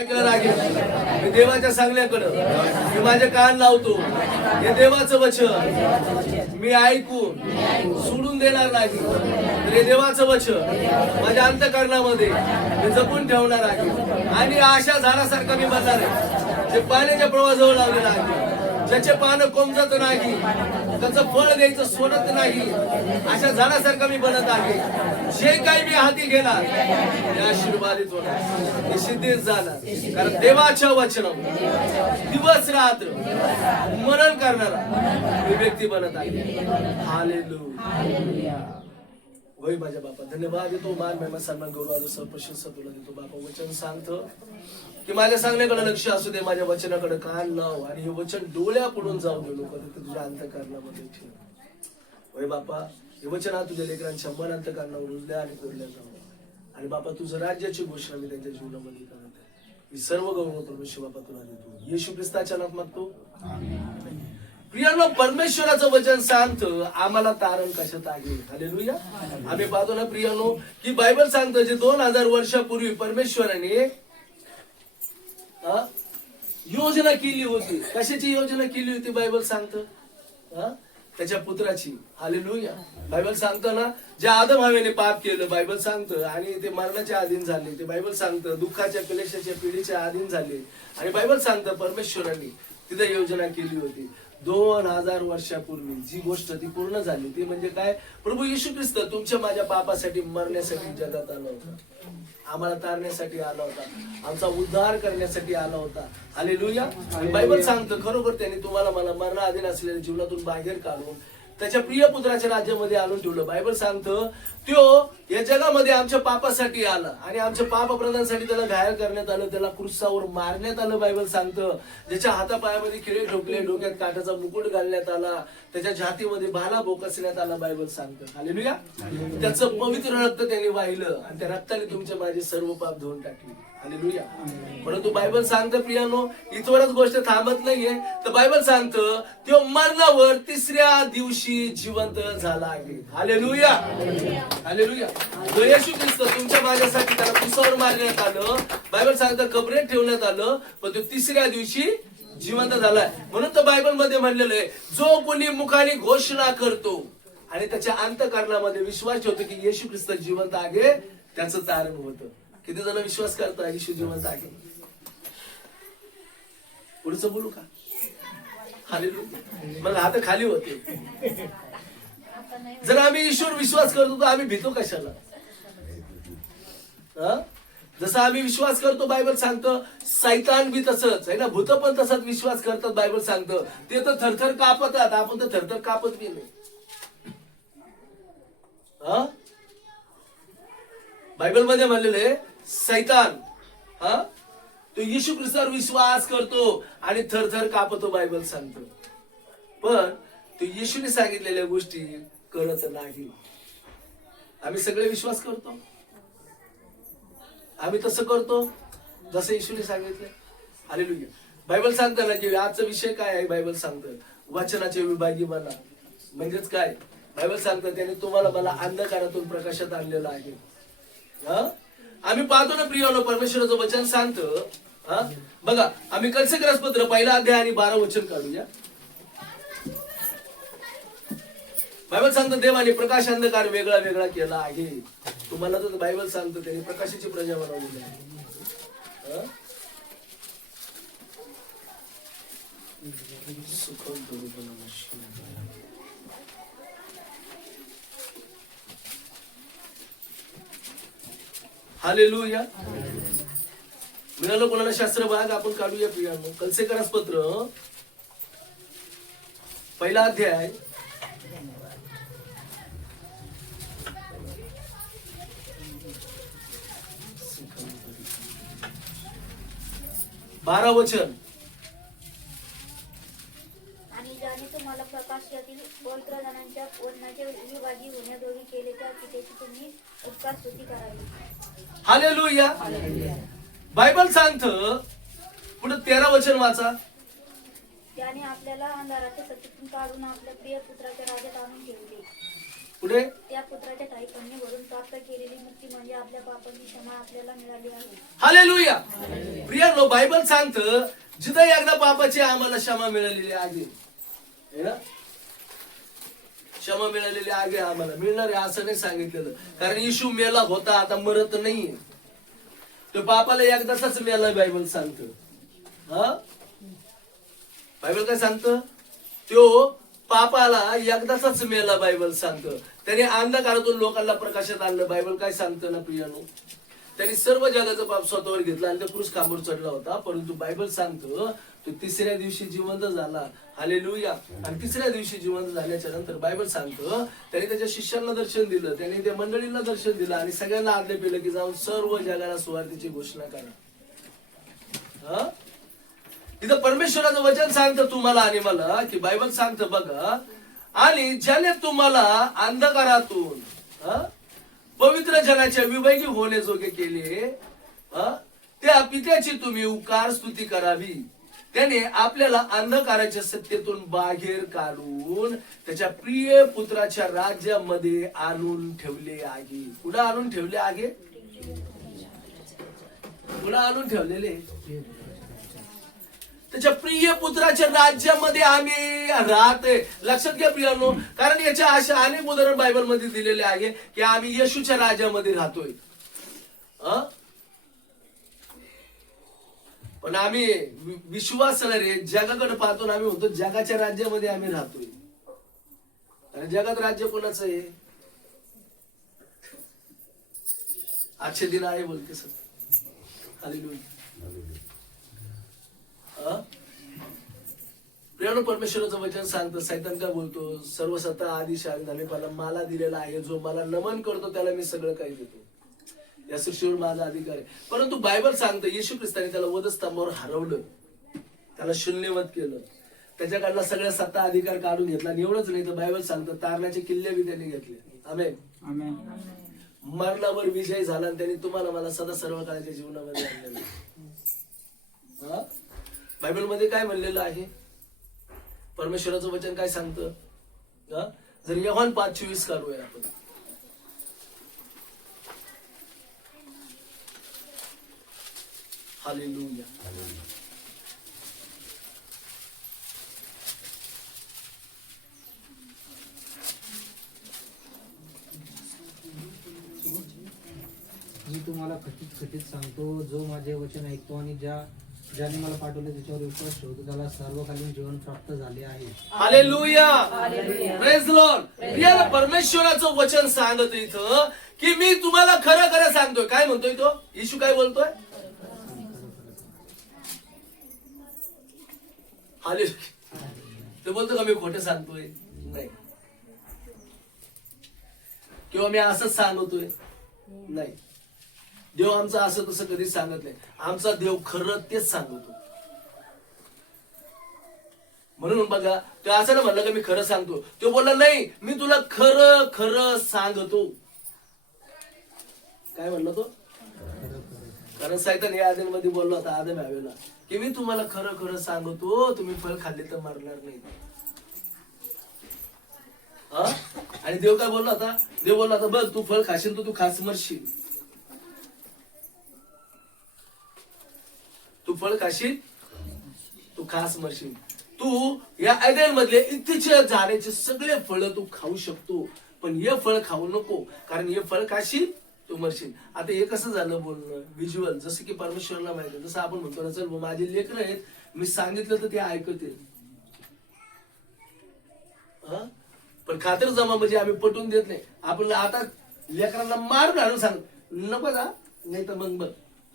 मी देवाच्या सांगण्याकडं मी माझे कान लावतो. हे देवाचं वचन मी ऐकून सोडून देणार नाही. तर हे देवाचं वचन माझ्या अंतःकरणामध्ये मी जपून ठेवणार आहे. आणि अशा झाडासारखा मी बनणार आहे जे पाण्याच्या प्रवाहाजवळ लावलेला आहे, ज्याचे पानं कोमजत नाही, त्याचं फळ द्यायचं सोडत नाही. अशा झाडासारखा मी बनत आहे. जे काही मी हाती घेणार ते आशीर्वादित होणार, ते सिद्धीत जाणार. कारण देवाच्या वचनावर दिवस रात्र मनन करणारा मी व्यक्ती बनत आहे. हालेलुया. होय माझ्या बापा, धन्यवाद देतो. मान महिमा सन्मान गौरव सर्व प्रशंसा तुला देतो बापा. वचन सांगतं की माझ्या सांगण्याकडे लक्ष असू दे, माझ्या वचनाकडे कान लाव आणि हे वचन डोळ्यापुढून जाऊ दे लोक तुझ्या अंतःकरणामध्ये ठेव. होय बापा, हे वचन हा तुझ्या लेकरांच्या मन अंतःकरणावर रुजल्या आणि कोरल्या जाऊ. आणि बापा तुझं राज्याची घोषणा मी त्यांच्या जीवनामध्ये करत आहे. ही सर्व गौरव परमेश्वर बापा तुला देतो. येशू ख्रिस्ताच्या नावात मागतो. प्रियांनो, परमेश्वराचं वचन सांगतं आम्हाला तारण कशात आहे. हालेलुया. आम्ही पाहतो ना प्रियांनो की बायबल सांगतं जे 2000 वर्षापूर्वी परमेश्वराने योजना केली होती. कशाची योजना केली होती बायबल सांगतं? त्याच्या पुत्राची. हालेलुया. बायबल सांगतं ना जे आदम हवेने पाप केलं बायबल सांगतं आणि ते मरणाच्या अधीन झाले. ते बायबल सांगतं दुःखाच्या क्लेशाच्या पिढीच्या अधीन झाले. आणि बायबल सांगतं परमेश्वराने तिथे योजना केली होती 2000 वर्षापूर्वी. जी गोष्ट ती पूर्ण झाली ती म्हणजे काय? प्रभू येशू ख्रिस्त तुमच्या माझ्या पापासाठी मरण्यासाठी जगात आला होता, आम्हाला तारण्यासाठी आला होता, आमचा उद्धार करण्यासाठी आला होता. हालेलुया. बायबल सांगतं खरोखर त्यांनी तुम्हाला मला मरणाधीन असलेल्या जीवनातून बाहेर काढून त्याच्या प्रिय पुत्राच्या राज्यामध्ये आणून ठेवलं. बायबल सांगतं तो या जगामध्ये आमच्या पापासाठी आला आणि आमच्या पापप्रदानासाठी त्याला घायल करण्यात आलं, त्याला क्रूसावर मारण्यात आलं. बायबल सांगतं ज्याच्या हातापायामध्ये खिळे ठोकले, डोक्यात काठाचा मुकुट घालण्यात आला, त्याच्या छातीमध्ये भाला बोकसण्यात आला. बायबल सांगतं हालेलुया. त्याचं पवित्र रक्त त्यांनी वाहिलं आणि त्या रक्ताने तुमचे माझे सर्व पाप धुवून टाकले. हालेलुया. परंतु बायबल सांगतं प्रियानो इथवरच गोष्ट थांबत नाहीये. तर बायबल सांगतं तो मरणावर 3ऱ्या दिवशी जिवंत झाला आहे. हालेलुया. हालेलुया. येशू ख्रिस्त तुमच्या माझ्यासाठी त्याला क्रूसावर मारण्यात आलं. बायबल सांगतं कबरेत ठेवण्यात आलं, पण तो 3ऱ्या दिवशी जिवंत झालाय. म्हणून तर बायबल मध्ये म्हणलेलं आहे जो कोणी मुखाने घोषणा करतो आणि त्याच्या अंतःकरणामध्ये विश्वास ठेवतो की येशू ख्रिस्त जिवंत आहे, त्याचं तारण होतं. किती जण विश्वास करतात येशू जिवंत आहे? पुढचं बोलू का? हालेलुया. मला हात खाली होते. जर आम्ही ईश्वर विश्वास करतो तर आम्ही भीतो कशाला? जसं आम्ही विश्वास करतो बायबल सांगतं सैतान बी तसंच आहे ना, भूत पण तसाच विश्वास करतात. बायबल सांगतं ते तर थरथर कापतात, आपण तर थरथर कापत बी नाही. बायबल मध्ये म्हणलेलं आहे सैतान तो येशू ख्रिस्तावर विश्वास करतो आणि थरथर कापतो. बायबल सांगतो पण तो येशूने सांगितलेल्या गोष्टी करत नाही. आम्ही सगळे विश्वास करतो, आम्ही तसं करतो जसं येशूने सांगितलं. हालेलुया. बायबल सांगतं ना की आजचा विषय काय आहे? बायबल सांगतं वचनाचे विभागी बना. म्हणजेच काय? बायबल सांगतं त्याने तुम्हाला मला अंधकारातून प्रकाशात आणलेलं आहे. आम्ही पाहतो ना प्रियानो परमेश्वराचं वचन सांगतं बघा. आम्ही कलसे पत्र 1 अध्याय आणि 12 वचन काढूया. बायबल सांगतं देवाने प्रकाश अंधकार वेगळा वेगळा केला आहे. तुम्हाला तर बायबल सांगतं त्याने प्रकाशाची प्रजा बनवलेली आहे. हालेलुया. मिळालं कोणाला शास्त्र भाग आपण काढूया प्रियांनो. कलसेकरास पत्र 1 अध्याय 12 वचन. आणि ज्याने तुम्हाला प्रकाशातील पवित्र जनांच्या वचनाचे विभागी होण्याजोगी केले त्या त्याची तुम्ही उपकार स्तुती करावी. हालेलुया. बायबल सांगतं पुढे 13 वचन वाचा. त्याने आपल्याला अंधाराच्या सत्तेतून काढून आपल्या प्रिय पुत्राच्या राज्यात आणून ठेवले. पुढे त्या पुत्राच्या ठायी कन्ये भरून प्राप्त प्राप्त केलेली मुक्ती म्हणजे आपल्या पापांची क्षमा आपल्याला मिळाली आहे. हालेलुया. प्रियानो, बायबल सांगतं जिथं एकदा पापाची आम्हाला क्षमा मिळालेली आहे, है ना, क्षमा मिळालेली आहे, आम्हाला मिळणार आहे असं नाही सांगितलेलं. कारण येशू मेला होता, आता मरत नाहीये. तो पापाला एकदाच मेला, बायबल सांगतं. हा, बायबल काय सांगतं? तो पापाला एकदाच मेला, बायबल सांगतं. त्याने अंधकारातून लोकांना प्रकाशात आणलं. बायबल काय सांगतं ना प्रियानो, त्यांनी सर्व जगाचं पाप स्वतःवर घेतलं आणि तो क्रूस खांबावर चढला होता. परंतु बायबल सांगतं तो तिसऱ्या दिवशी जिवंत झाला. हालेलुया. आणि तिसऱ्या दिवशी जिवंत झाल्याच्या नंतर बायबल सांगतं त्याने त्याच्या शिष्यांना दर्शन दिलं, त्याने त्या मंडळींना दर्शन दिलं आणि सगळ्यांना आज्ञा केलं की जाऊन सर्व जगाला सुवार्तेची घोषणा करा. हा, इथं परमेश्वराचं वचन सांगतं तुम्हाला आणि मला की बायबल सांगतं बघा, आणि ज्याने तुम्हाला अंधकारातून पवित्र जनाच्या विवेकी होण्याजोगे केले, त्या पित्याची तुम्ही उकार स्तुती करावी. त्याने आपल्याला अंधकाराच्या सत्तेतून बाहेर काढून त्याच्या प्रिय पुत्राच्या राज्यामध्ये आणून ठेवले आहे. कुठं आणून ठेवले आहे? कुठं आणून ठेवलेले? त्याच्या प्रिय पुत्राच्या राज्यामध्ये आम्ही राहतोय. लक्षात घ्या प्रियानो, कारण याच्या अशा अनेक उदाहरण बायबल मध्ये दिलेले आहे की आम्ही येशूच्या राज्यामध्ये राहतोय. पण आम्ही विश्वास रे जगाकडे पाहतो, आम्ही म्हणतो जगाच्या राज्यामध्ये आम्ही राहतोय. आणि जगात राज्य कोणाचं आहे? आजचे दिन आहे बोलते सर. हालेलुया. प्रियानो, परमेश्वराचं वचन सांगतं, सैतान काय बोलतो? सर्व सत्ता आधी शहाणपणा मला दिलेला आहे, जो मला नमन करतो त्याला मी सगळं काही देतो, या सृष्टीवर माझा अधिकार आहे. परंतु बायबल सांगतं येशू ख्रिस्ताने त्याला वधस्तंभावर हरवलं, त्याला शून्यवत केलं, त्याच्याकडला सगळ्या सत्ता अधिकार काढून घेतला. आणि एवढंच नाही तर बायबल सांगतं तारणाचे किल्ले बी त्यांनी घेतले. आमेन. मरणावर विजय झाला आणि त्यांनी तुम्हाला मला सदा सर्व काळाच्या जीवनामध्ये आणलेलं. बायबल मध्ये काय म्हणलेलं आहे? परमेश्वराचं वचन काय सांगतं? जर योहान 5:24 काढूया आपण. हालेलुया. मी तुम्हाला खचित सांगतो, जो माझे वचन ऐकतो आणि ज्याने मला पाठवले त्याच्यावर विश्वास ठेवतो त्याला सर्वकालीन जीवन प्राप्त झाले आहे. हालेलुया. Praise Lord. प्रियाला परमेश्वराचं वचन सांगत इथं की मी तुम्हाला खरं खरं सांगतोय. काय म्हणतोय तो? येशू काय बोलतोय? हालेलुया. ते बोलतो का मी खोटं सांगतोय? नाही. किंवा मी असंच सांगतोय? नाही. देव आमचा असं तसं कधीच सांगत नाही. आमचा देव खरं तेच सांगतो. म्हणून बघा, तो असं ना म्हणलं का मी खरं सांगतो, तो बोलला नाही मी तुला खरं खरं सांगतो. काय म्हणलं तो? कारण सैतान या आदममध्ये बोलला होता आदम हवेला की मी तुम्हाला खरं खरं सांगतो, तुम्ही फळ खाल्ले तर मरणार नाही. आणि देव काय बोलला होता? देव बोलला होता बघ तू फळ खाशील तर तू खास मरशील. तू फळ खाशील, तू खास मरशील. तू या ऐदेल मधले इथेच्या झाडाचे सगळे फळ तू खाऊ शकतो, पण हे फळ खाऊ नको, कारण हे फळ खाशील तू मरशील. आता हे कसं झालं बोलणं? व्हिज्युअल. जसं की परमेश्वरला माहिती आहे, जसं आपण म्हणतो ना, चल माझे लेकरं आहेत, मी सांगितलं तर ते ऐकतील. पण खातर जमा म्हणजे आम्ही पटवून देत नाही. आपण आता लेकरांना मारून आणून सांग नको जा, नाही तर मग बघ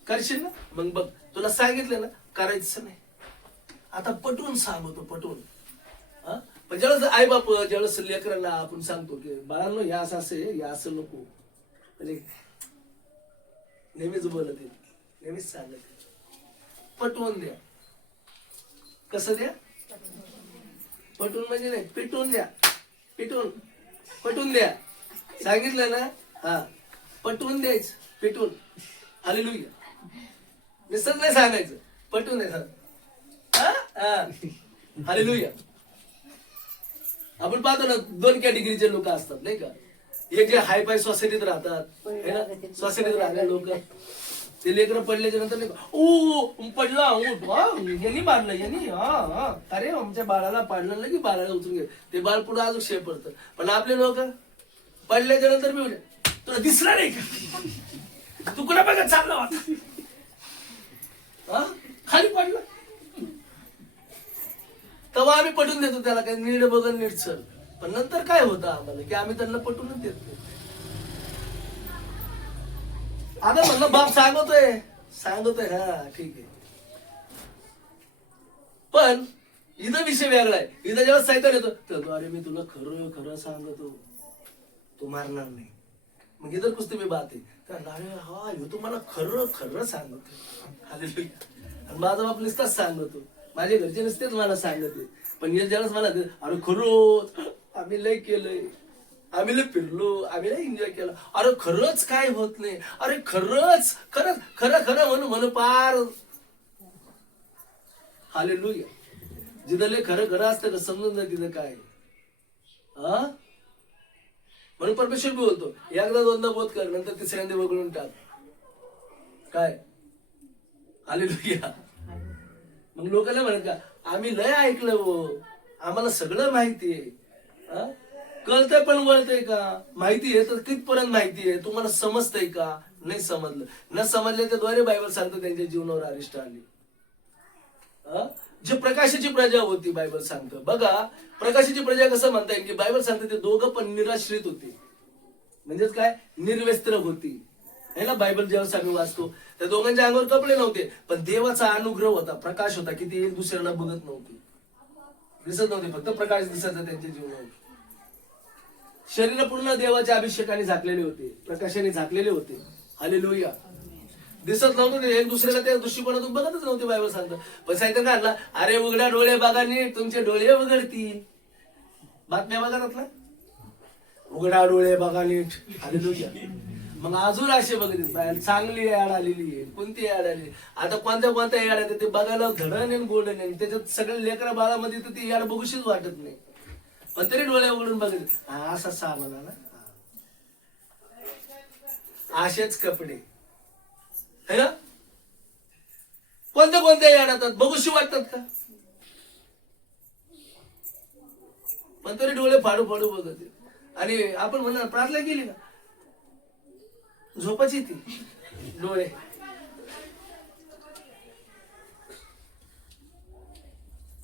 करशील ना, मग बघ तुला सांगितलं ना करायचं नाही. आता पटवून सांगतो, पटवून. पण ज्यावेळेस आई बाप ज्यावेळेस लेकरांना आपण सांगतो की बाळांनो या असं असे या असं नको, म्हणजे नेहमीच बोलत आहे, नेहमीच सांगत पटवून द्या. कसं द्या? पटवून म्हणजे नाही, पिटवून द्या. पिटवून पटवून द्या. सांगितलं ना, हा पटवून द्यायचं, पिटवून. हालेलुया. निसर्ग नाही सांगायचं, पटवून द्यायचं. हालेलुया. आपण पाहतो ना 2 कॅटेगरीचे लोक असतात नाही का? हे जे हाय फाय सोसायटीत राहतात है ना, सोसायटीत राहणारे लोक, ते लेकरं पडल्याच्या नंतर ओ पडला यांनी मारलं यांनी, हा अरे आमच्या बाळाला पाडलं ना की बाळाला उचलून घे, ते बाळ पुढे अजून शेप पडतं. पण आपले लोक पडल्याच्या नंतर मी तुला दिसला नाही का, तू कुणा बघा चालला होता, खाली पडला. तेव्हा आम्ही पटवून देतो त्याला, काही नीट बघल नीट चल. पण नंतर काय होतं आम्हाला की आम्ही त्यांना पटवूनच देत नाही. आता म्हणलं बाप सांगतोय हा ठीक आहे. पण इथं विषय वेगळा आहे. इथं जेव्हा सायकल येतो तर अरे मी तुला खरं खरं सांगतो, तू मारणार नाही. मग इधर कुछ तुम्ही बात आहे तर अरे हा ह्यो तुम्हाला खरं खरं सांगतो. आणि माझा बाप नुसताच सांगतो, माझे घरचे नुसतेच मला सांगते. पण हे ज्यावेळेस मला अरे खरंच आम्ही लय केलंय, आम्ही लय फिरलो, आम्ही लय एन्जॉय केला, अरे खरंच काय होत नाही, अरे खरंच खरंच खरं खरं म्हणून पार हालेलुया. जिथं लय खरं खरं असतं का समजून जा तिथं काय. म्हणून परमेश्वर बी बोलतो एकदा दोनदा बोध कर, नंतर तिसऱ्यांदा वगळून टाक. काय हालेलुया. मग लोकांना म्हणत का आम्ही लय ऐकलं हो, आम्हाला सगळं माहिती आहे. कळतंय पण वळतंय का, माहिती आहे तर कितपर्यंत माहिती आहे, तुम्हाला समजतंय का, नाही समजलं. न समजल्याच्या द्वारे बायबल सांगतं त्यांच्या जीवनावर अरिष्ट आली. जे प्रकाशाची प्रजा होती बायबल सांगतं बघा, प्रकाशाची प्रजा कसं म्हणता येईल की बायबल सांगतं ते दोघं पण निराश्रित होते, म्हणजेच काय निर्वस्त्र होती है ना. बायबल जेव्हा आम्ही वाचतो त्या दोघांच्या अंगावर कपडे नव्हते, पण देवाचा अनुग्रह होता, प्रकाश होता की ते एक दुसऱ्याला बघत नव्हते, दिसत नव्हते, फक्त प्रकाश दिसायचा त्यांच्या जीवनावर. शरीर पूर्ण देवाच्या अभिषेकाने झाकलेले होते, प्रकाशाने झाकलेले होते. हालेलुया. दिसत नव्हतं ते एक दुसऱ्याला, त्या दृष्टिकोनातून बघतच नव्हते बायबल सांगतं. पण साहित्य काय आणला, अरे उघडा डोळे बघा नीट तुमचे डोळे उघडतील. बातम्या बघा ना, उघडा डोळे बघा नीट. हालेलुया. मग अजून असे बघितले चांगली ऍड आलेली आहे. कोणती ऍड आली आता, कोणत्या ऍड आहे ते बघायला धडण आणि गोडन आहे, त्याच्यात सगळ्या लेकरा बाळामध्ये तर ती ऍड बघूशीच वाटत नाही. पण तरी डोळे उघडून बघितले असा सामान ना, असेच कपडे है ना. कोणत्या येतात बघूशी वाटतात का, पण तरी डोळे फाडू फाडू बघत. आणि आपण म्हणणार प्रार्थना केली ना, झोपाची ती डोळे.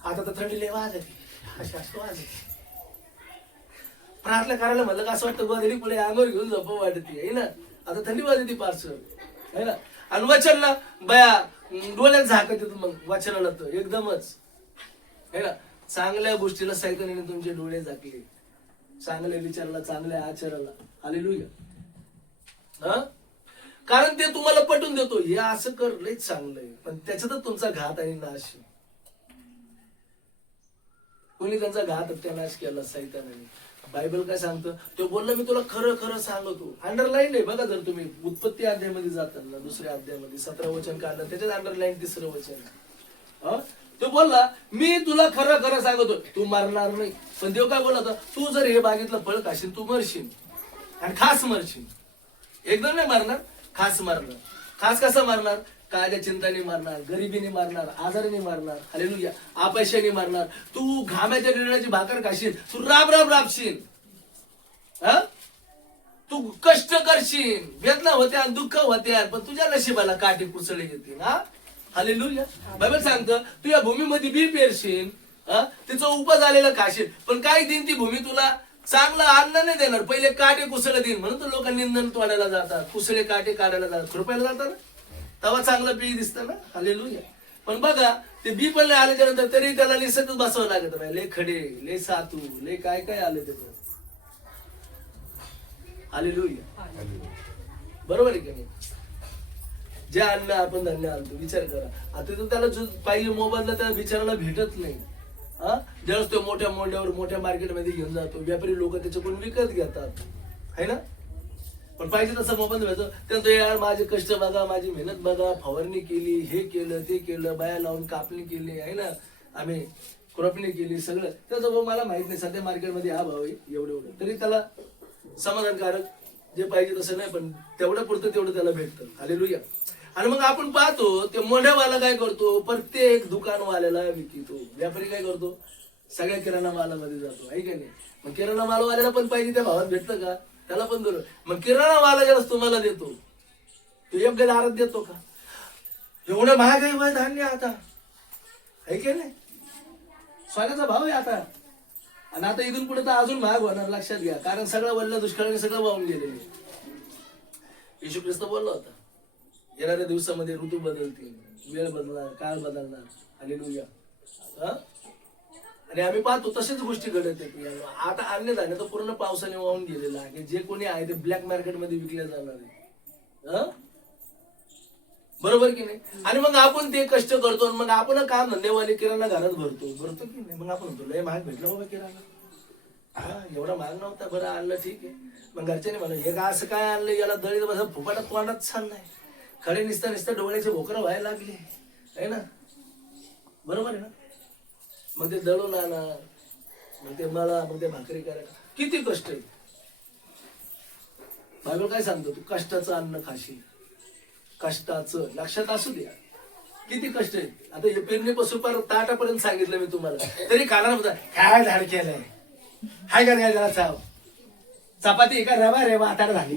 आता तर थंडी लय वाजते, अशी असतो वाजते. प्रार्थना करायला म्हणलं का असं वाटतं गोधडी पुढे अंगावर घेऊन झोप वाटते आहे ना. आता थंडी वाजते पार्सल है ना. आणि वचनला बया डोळ्यात झाकत येतो, मग वचनाला तर एकदमच है ना. चांगल्या गोष्टीला सैतानाने तुमचे डोळे झाकले, चांगल्या विचाराला, चांगल्या आचराला. हालेलुया. कारण ते तुम्हाला पटवून देतो हे असं कर लयच चांगलं आहे, पण त्याच्यातच तुमचा घात आणि नाश. कोणी त्यांचा घात सत्यानाश केला सैतानाने. बायबल काय सांगतं, तो बोलला मी तुला खरं खरं सांगतो. अंडरलाईन आहे बघा, जर तुम्ही उत्पत्ती अध्यायामध्ये जाताना दुसऱ्या अध्यायामध्ये 17 वचन काढलं, त्याच्यात अंडरलाईन 3रं वचन. तो बोलला मी तुला खरं खरं सांगतो, तू मारणार नाही. पण देव काय बोलला होता, तू जर हे बागेतलं फळ खाशील तू मरशील, आणि खास मरशील. एकदम नाही मारणार, खास मारणार. खास कसं मारणार, काळ्या चिंताने मारणार, गरिबीने मारणार, आजाराने मारणार. हालेलुया. अपयशाने मारणार. तू घामाच्या निर्णयाची भाकर खाशील, तू राबशील, तू कष्ट करशील, वेदना होत्या, दुःख होत्या, पण तुझ्या नशिबाला काटे कुसळे येतील. हालेलुया. बायबल सांगतं तू या भूमीमध्ये बी पेरशील, तिचं उपज आलेलं खाशील, पण काय देईन ती भूमी तुला, चांगलं अन्न नाही देणार, पहिले काटे कुसळे देईन. म्हणून तर लोक निंदन तोडायला जातात, कुसळे काटे काढायला जातात, खुरपायला जातात ना, तेव्हा चांगलं बी दिसतं ना. हालेलुया. पण बघा ते बी पण नाही आल्याच्या नंतर तरी त्याला निसतच बसावं लागत, लय खडे, लय सातू, लय काय काय आले त्याचं. हालेलुया. बरोबर आहे की नाही. जे अन्न आपण धान्य आणतो, विचार करा. आता तर त्याला जो पाहिजे मोबदला त्या बिचाराला भेटत नाही. ज्यावेळेस तो मोठ्या मोंड्यावर मोठ्या मार्केटमध्ये घेऊन जातो, व्यापारी लोक त्याच्याकडून विकत घेतात है ना. पण पाहिजे तसं मोबदला भेटतो. त्यानंतर यार माझे कष्ट बघा, माझी मेहनत बघा, फवारणी केली, हे केलं ते केलं, बाया लावून कापणी केली आहे ना, आम्ही खुरपणी केली, सगळं त्याचं मला माहित नाही. सध्या मार्केटमध्ये हा भाव आहे एवढं, तरी त्याला समाधानकारक जे पाहिजे तसं नाही, पण तेवढं पुरतं तेवढं त्याला भेटतं. हालेलुया. आणि मग आपण पाहतो ते मोढ्यावाला काय करतो, प्रत्येक दुकानवाल्याला विकतो. व्यापारी काय करतो, सगळ्या किराणा मालामध्ये जातो, आहे का नाही? मग किराणा मालवाल्याला पण पाहिजे त्या भावात भेटतं का, त्याला पण बरोबर. मग किराणा माला ज्याला तुम्हाला देतो तो योग्य दारात देतो का? एवढं महाग आहे धान्य आता, आहे की नाही? सोन्याचा भाव आहे आता. आणि आता इथून पुढे तर अजून महाग होणार, लक्षात घ्या. कारण सगळं वल्ल दुष्काळाने सगळं वाहून गेलेलं आहे. येशू ख्रिस्त बोलला होता, येणाऱ्या दिवसामध्ये ऋतू बदलतील, वेळ बदलणार, काळ बदलणार. हालेलुया. आणि आम्ही पाहतो तशाच गोष्टी घडत आहेत. आता अन्य धान्य तर पूर्ण पावसाने वाहून गेलेलं आहे. जे कोणी आहे ते ब्लॅक मार्केटमध्ये विकल्या जाणार आहे. बरोबर की नाही? आणि मग आपण ते कष्ट करतो आणि मग आपण काम धंदेवाले किराणा घरात भरतो की नाही? मग आपण म्हणतो लय महाग भेटला बाबा किराणा, एवढा महाग नव्हता, बरं आणलं, ठीक आहे. मग घरच्याने म्हणा हे का असं काय आणलं, याला दळीत बसा फुपाटात तोंडात छान नाही, खडे निसता डोळ्याचे भोकरं व्हायला लागले, आहे ना? बरोबर आहे ना? मग ते दळून आणा, मग ते मला, मग ते भाकरी करायला किती कष्ट आहे. बायबल काय सांगतो, तू कष्टाचं अन्न खाशील. कष्टाचं, लक्षात असू द्या किती कष्ट आहे. आता हे पेरणीपासून पर ताटापर्यंत सांगितलं मी तुम्हाला, तरी खाणार होता काय झाड केलंय, हाय का काय, जरा चाव चपाती आहे का, रवा रे वाटार झाली,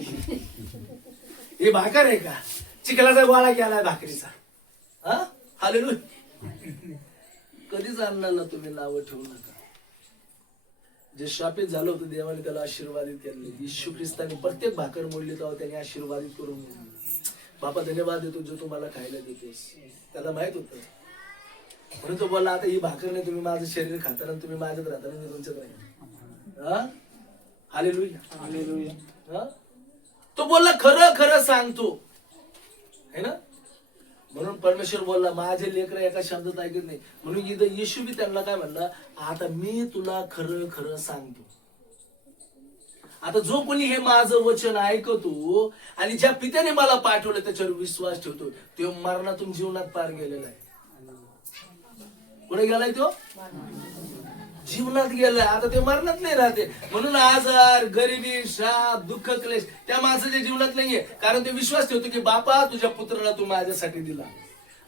हे भाकर आहे का, चिखलाचा गोळा केलाय भाकरीचा. हा हालेलुया. कधीच अन्नाला तुम्ही नावं ठेवू नका. जे शापित झालं होतं देवाने त्याला आशीर्वादित केले. येशू ख्रिस्ताने प्रत्येक भाकर मोडली तेव्हा त्याने आशीर्वादित करून मोडली. बापा धन्यवाद देतो जो तुम्हाला खायला देतोस. त्याला माहित होतं म्हणून तो बोलला, आता ही भाकर नाही, तुम्ही माझं शरीर खाता आणि तुम्ही माझ्यात राहता, मी तुमच्यात राहील. Hallelujah, hallelujah. तो बोलला खरं खरं सांगतो, है ना? म्हणून परमेश्वर बोलला माझे लेकर एका शब्दात ऐकत नाही. म्हणून इथं येशू बी त्यांना काय म्हणला, आता मी तुला खरं खरं सांगतो. आता जो कोणी हे माझं वचन ऐकतो आणि ज्या पित्याने मला पाठवलं त्याच्यावर विश्वास ठेवतो, तो मरणातून जीवनात पार गेलेला आहे. कुठे गेलाय तो? जीवनात गेलाय. आता ते मरणात नाही राहते. म्हणून आजार, गरिबी, श्राप, दुःख, क्लेश त्या माणसाच्या जीवनात नाहीये. कारण ते विश्वास ठेवतो की बापा तुझ्या पुत्राला तू माझ्यासाठी दिला,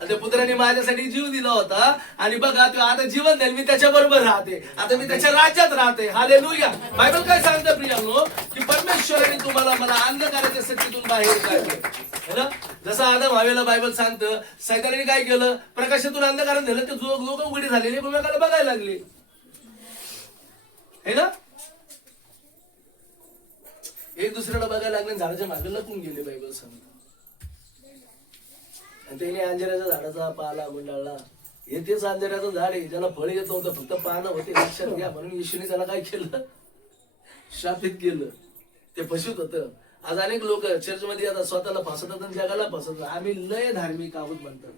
त्या पुत्राने माझ्यासाठी जीव दिला होता आणि बघा तो आता जीवन देईल, मी त्याच्या बरोबर राहते, आता मी त्याच्या राज्यात राहते. हालेलुया. बायबल काय सांगतं प्रियांनो, की परमेश्वराने तुम्हाला मला अंधकाराच्या सत्तेतून बाहेर काढलं. जसं आदम हवेला बायबल सांगतं, सैतानाने काय केलं, प्रकाशातून अंधकारात नेलं, ते लोक उघडी झालेले एकमेकाला बघायला लागले, है ना? एक दुसऱ्याला बघायला लागले, झाडाच्या मागे लपून गेले. बायबल सांगतं आणि त्याने अंजिराच्या झाडाचा पाला गुंडाळला. हे तेच अंजिराचं झाड आहे ज्याला फळ येत नव्हतं, फक्त पानं होते, लक्षात घ्या. म्हणून येशूने त्याला काय केलं, शापित केलं. ते फसवत होतं. आज अनेक लोक चर्चमध्ये आता स्वतःला फसवतात आणि जगाला फसवतात. आम्ही लय धार्मिक आहोत म्हणतात.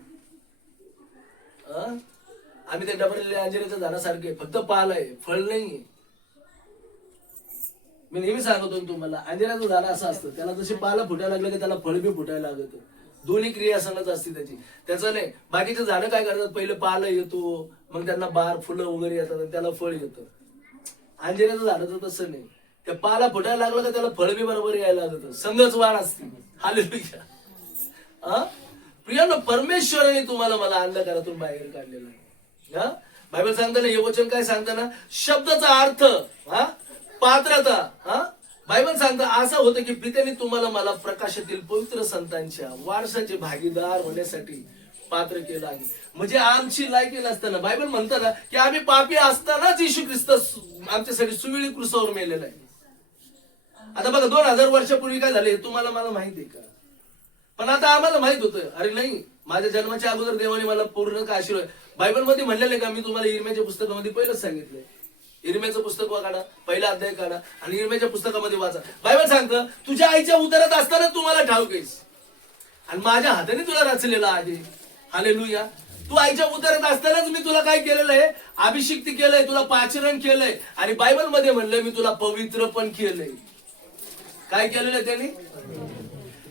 आम्ही ते डबरलेल्या अंजिराच्या झाडासारखे, फक्त पाल आहे, फळ नाही. मी नेहमी सांगतो तुम्हाला, अंजिराचं झाड असं असतं, त्याला जशी पालं फुटायला लागलं की त्याला फळ बी फुटायला लागत. दोन्ही क्रिया संगत असते त्याची. त्याचं नाही. बाकीचे झाडं काय करतात, पहिले पालं येतो, मग त्यांना बार फुलं वगैरे येतात आणि त्याला फळ येतं. अंजिराचं झाडाचं तसं नाही. त्या पाला फुटायला लागलं का त्याला फळ बी बरोबर यायला लागतं. संगच वाढ असते. हालेलुया. प्रियांनो, परमेश्वराने तुम्हाला मला अंधकारातून बाहेर काढलेलं आहे. बायबल सांगताना हे वचन काय सांगताना, शब्दाचा अर्थ, पात्रता, बायबल सांगतं असं होतं की पित्याने तुम्हाला मला प्रकाशातील पवित्र संतांच्या वारसाचे भागीदार होण्यासाठी पात्र केलं आहे. म्हणजे आमची लायकी नसताना, बायबल म्हणतं ना की आम्ही पापी असतानाच येशू ख्रिस्त आमच्यासाठी सुविळी क्रूसावर मेलेला आहे. आता बघा 2000 वर्षापूर्वी काय झाले तुम्हाला मला माहिती आहे का? पण आता आम्हाला माहित होतं, अरे नाही, माझ्या जन्माच्या अगोदर देवाने मला पूर्ण का आशीर्वाद. बायबल मध्ये म्हणलेलं का, मी तुम्हाला इर्म्याच्या पुस्तकामध्ये पहिलंच सांगितलंय. इर्म्याचं पुस्तक काढा, पहिला अध्याय काढा आणि इर्म्याच्या पुस्तकामध्ये वाचा. बायबल सांगतं तुझ्या आईच्या उदरात असताना तुम्हाला ठाऊक आहेस आणि माझ्या हाताने तुला रचलेला आहे. हालेलुया. तू आईच्या उदरात असतानाच मी तुला काय केलेलं आहे, अभिषिक्त केलंय, तुला पाचरण केलंय आणि बायबल मध्ये म्हणलंय मी तुला पवित्र पण केलंय. काय केलेलं आहे त्यांनी?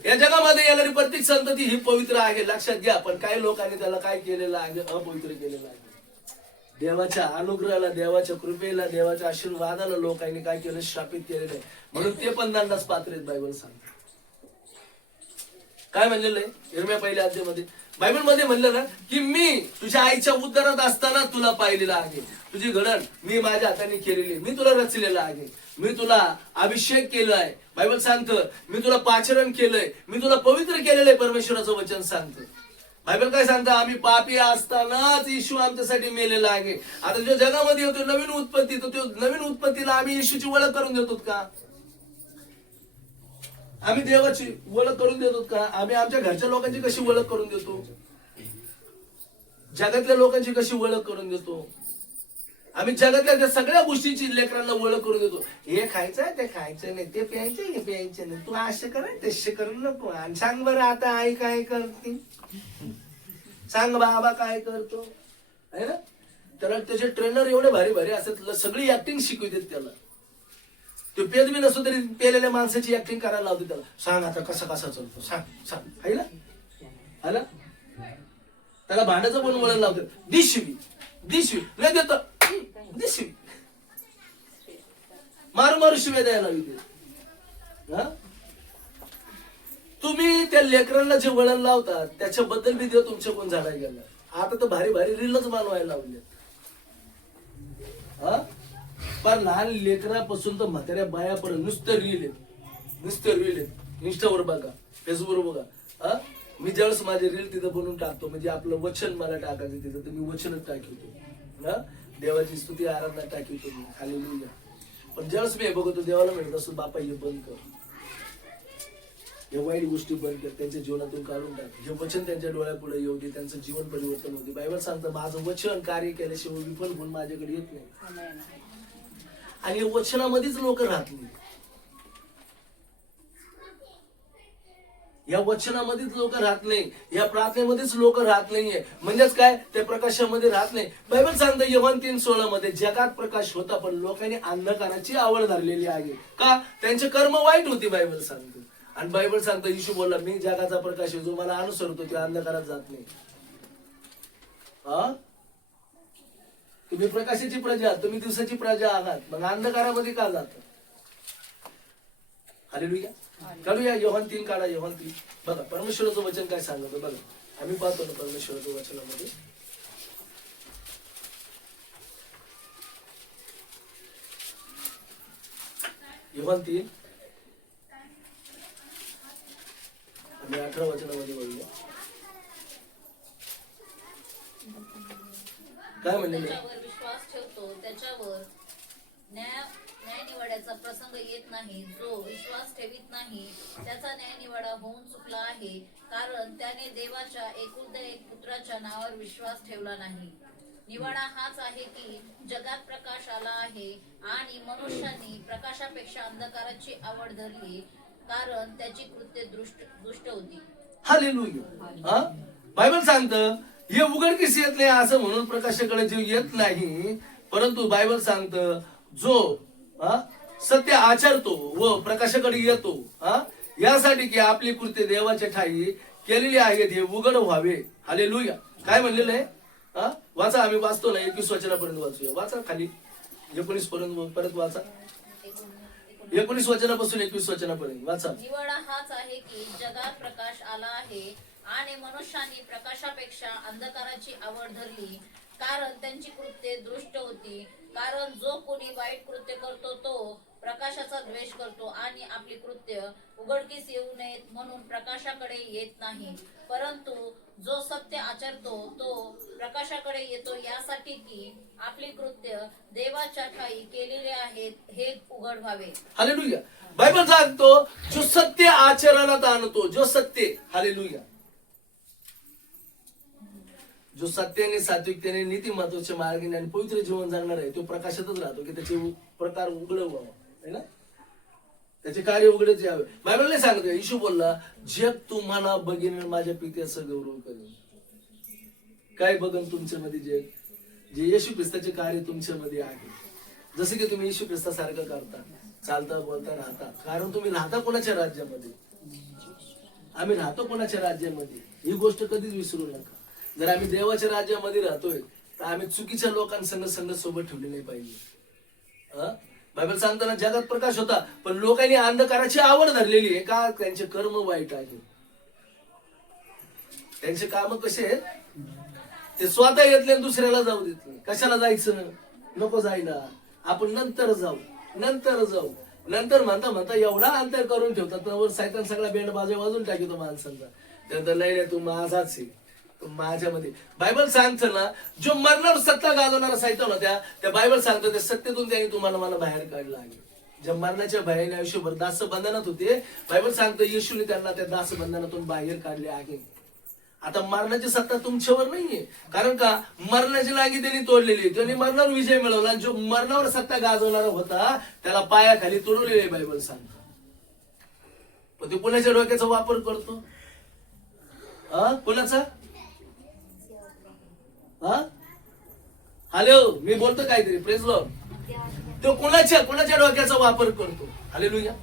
या जगामध्ये येणारी प्रत्येक संतती ही पवित्र आहे, लक्षात घ्या. पण काही लोकांनी त्याला काय केलेलं आहे, अपवित्र केलेलं आहे. देवाच्या अनुग्रहाला, देवाच्या कृपेला, देवाच्या आशीर्वादाला लोकांनी काय केलं? शापित केलेलं आहे. म्हणून ते पण दंडास पात्र आहेत. बायबल सांगते काय म्हणलेलं आहे यिर्मया पहिल्या अध्यायामध्ये, बायबल मध्ये म्हणलं ना की मी तुझ्या आईच्या उदरात असताना तुला पाहिलेला आहे, तुझी घडण मी माझ्या हाताने केलेली, मी तुला रचलेला आहे, मी तुला अभिषेक केलाय. बायबल सांगतं मी तुला पाचरण केलंय, मी तुला पवित्र केलेलं आहे. परमेश्वराचं वचन सांगतं. बायबल काय सांगतं? आम्ही पापी असतानाच येशू आमच्यासाठी मेलेला आहे. आता जो जगामध्ये होतो नवीन उत्पत्ती, तर तो नवीन उत्पत्तीला आम्ही येशूची ओळख करून देतो का? आम्ही देवाची ओळख करून देतो का? आम्ही आमच्या घरच्या लोकांची कशी ओळख करून देतो? जगातल्या लोकांची कशी ओळख करून देतो? आम्ही जगातल्या त्या सगळ्या गोष्टीची लेकरांना ओळख करून देतो. हे खायचंय, ते खायचं नाही, ते प्यायचंय, हे प्यायचं नाही, तू असे कर, तसे करू नको. आणि सांग बरं आता आई काय करते, सांग बाबा काय करतो, आहे ना? त्याला त्याचे ट्रेनर एवढे भारी भारी असतात, सगळी ऍक्टिंग शिकवतात त्याला. तो पेद बी नसतो तरी पेलेल्या माणसाची ऍक्टिंग करायला लावतो त्याला. सांग आता कसा कसा चालतो, सांग सांग, आहे ना? आला त्याला भांड्याचं पण वळण लावतो. दिशवी दिशवी नाही देत, दिशवी मारू मारू शिव्या द्यायला लावते. तुम्ही त्या लेकरांना जे वळण लावतात त्याच्याबद्दल बी देव तुमच्या कोण झाडा गेला. आता तर भारी भारी रीलच बनवायला लावले. पण लहान लेकरापासून तर म्हाताऱ्या बायापर्यंत नुसतं रील आहेत, नुसतं रील आहेत. इंस्टावर बघा, फेसबुकवर बघा. मी ज्यावेळेस माझे रील तिथं बनवून टाकतो, म्हणजे आपलं वचन मला टाकायचं तिथं, तर मी वचनच टाकतो. देवाची स्तुती आराधना टाकतो मी, हालेलुया. पण ज्यावेळेस मी हे बघतो देवाला म्हणत असतो, बापा हे बंद कर, या वाईट गोष्टी बंद कर, त्यांच्या जीवनातून काढून टाक. हे वचन त्यांच्या डोळ्यापुढे येऊ दे, त्यांचं जीवन परिवर्तन होते. बायबल सांगतं माझं वचन कार्य केल्याशिवाय विफल होऊन माझ्याकडे येत नाही. आणि वचनामध्येच लोक राहत नाही, या वचनामध्येच लोक राहत नाही, या प्रार्थनेमध्येच लोक राहत नाहीये. म्हणजेच काय? त्या प्रकाशामध्ये राहत नाही. बायबल सांगतं योहान 3:16 मध्ये जगात प्रकाश होता पण लोकांनी अंधकाराची आवड धरलेली आहे. का? त्यांचे कर्म वाईट होती. बायबल सांगते. आणि बायबल सांगतं येशू बोलला मी जगाचा प्रकाश आहे, जो मला अनुसरतो ते अंधकारात जात नाही. तुम्ही प्रकाशाची प्रजा आहात, तुम्ही दिवसाची प्रजा आहात, मग अंधकारामध्ये का जाता? हालेलुया. काढूया योहान 3 काढा. योहान 3 बघा परमेश्वराचं वचन काय सांगतं बघा. आम्ही पाहतो ना परमेश्वराच्या वचनामध्ये. योहान 3 आम्ही 18 वचनामध्ये बोलूया. काय म्हणले? विश्वास ठेवतो त्याच्यावर न्याय निवाड्याचा प्रसंग येत नाही. जो विश्वास ठेवीत नाही त्याचा न्याय निवाडा होऊन चुकला आहे, कारण त्याने देवाच्या एकुलत्या एक पुत्राच्या नावावर विश्वास ठेवला नाही. निवाडा हाच आहे की जगात प्रकाश आला आहे आणि मनुष्यांनी प्रकाशापेक्षा अंधकाराची आवड धरली, कारण त्याची कृत्ये दुष्ट होती. हालेलुया. बायबल सांगतं हे उघडकीस येत नाही असं म्हणून प्रकाशाकडे जीव येत नाही, परंतु बायबल सांगतं जो सत्य आचरतो व प्रकाशाकडे येतो, यासाठी की आपली कृत्ये देवाच्या ठाई केलेली आहेत हे उघड व्हावे. हालेलुया. काय म्हणलेलं आहे? वाचा, आम्ही वाचतो ना 21 वचनापर्यंत वाचूया. वाचा खाली 19 पर्यंत परत वाचा. 19 वचनापासून 21 वचनापर्यंत वाचा. निवाडा हाच आहे की जगात प्रकाश आला आहे आणि मनुष्यांनी प्रकाशापेक्षा अंधकाराची आवड धरली, कारण त्यांची कृत्ये दुष्ट होती. कारण जो कोणी वाईट कृत्य करतो तो प्रकाशाचा द्वेष करतो आणि आपली कृत्य उघडकीस येऊ नयेत म्हणून प्रकाशाकडे येत नाही, परंतु जो सत्य आचरतो तो प्रकाशाकडे येतो, यासाठी की आपली कृत्य देवाच्या ठाई केलेले आहेत हे उघड व्हावे. हालेलुया. बायबल सांगतो जो सत्य आचरणात आणतो, जो सत्य, हालेलुया, जो सत्याने सात्विकतेने नीतिमत्वाच्या मार्गाने आणि पवित्र जीवन जगणार आहे तो प्रकाशातच राहतो की त्याचे प्रकार उघड व्हावा, है ना? त्याचे कार्य उघडच यावे. बायबल नाही सांगतो, येशू बोलला जग तुम्हाला बघेन माझ्या पित्याचं गौरव करेन. काय बघन तुमच्यामध्ये जग? जे येशू ख्रिस्ताचे कार्य तुमच्यामध्ये आहे. जसे की तुम्ही येशू ख्रिस्तासारखं करता, चालता, बोलता, राहता. कारण तुम्ही राहता कोणाच्या राज्यामध्ये? आम्ही राहतो कोणाच्या राज्यामध्ये? ही गोष्ट कधीच विसरू नका. जर आम्ही देवाच्या राज्यामध्ये राहतोय तर आम्ही चुकीच्या लोकांसंग संग सोबत ठेवले नाही पाहिजे. बायबल सांगताना जगात प्रकाश होता, पण लोकांनी अंधकाराची आवड धरलेली आहे. का? त्यांचे कर्म वाईट आहे. त्यांचे काम कसे आहेत? ते स्वतः येतले आणि दुसऱ्याला जाऊ देत नाही. कशाला जायचं? नको जायला, आपण नंतर जाऊ, नंतर जाऊ, नंतर म्हणता म्हणता एवढा अंतर करून ठेवतात. त्यावर सैतान सगळा बेंड वाजून टाकतो माणसांचा. त्यानंतर नाही तू माझाच आहे, तू माझ्यामध्ये. बायबल सांगतं ना, जो मरणावर सत्ता गाजवणारा सैतान होत्या, त्या बायबल सांगतं त्या सत्तेतून त्यांनी तुम्हाला मला बाहेर काढलं आहे. ज्या मरणाच्या भयाने आयुष्यभर दासबंधनात होते, बायबल सांगतं येशूने त्यांना त्या दासबंधनातून बाहेर काढले आहे. आता मरणाची सत्ता तुमच्यावर नाहीये, कारण का मरणाची लागी त्यांनी तोडलेली, त्यांनी मरणावर विजय मिळवला. जो मरणावर सत्ता गाजवणारा होता त्याला पायाखाली तोडलेले बायबल सांगतं. पण ते कुणाच्या डोक्याचा वापर करतो? कुणाचा? हॅलो, मी बोलतो काहीतरी, प्रेज लॉर्ड. तो कुणाच्या डोक्याचा वापर करतो? हालेलुया.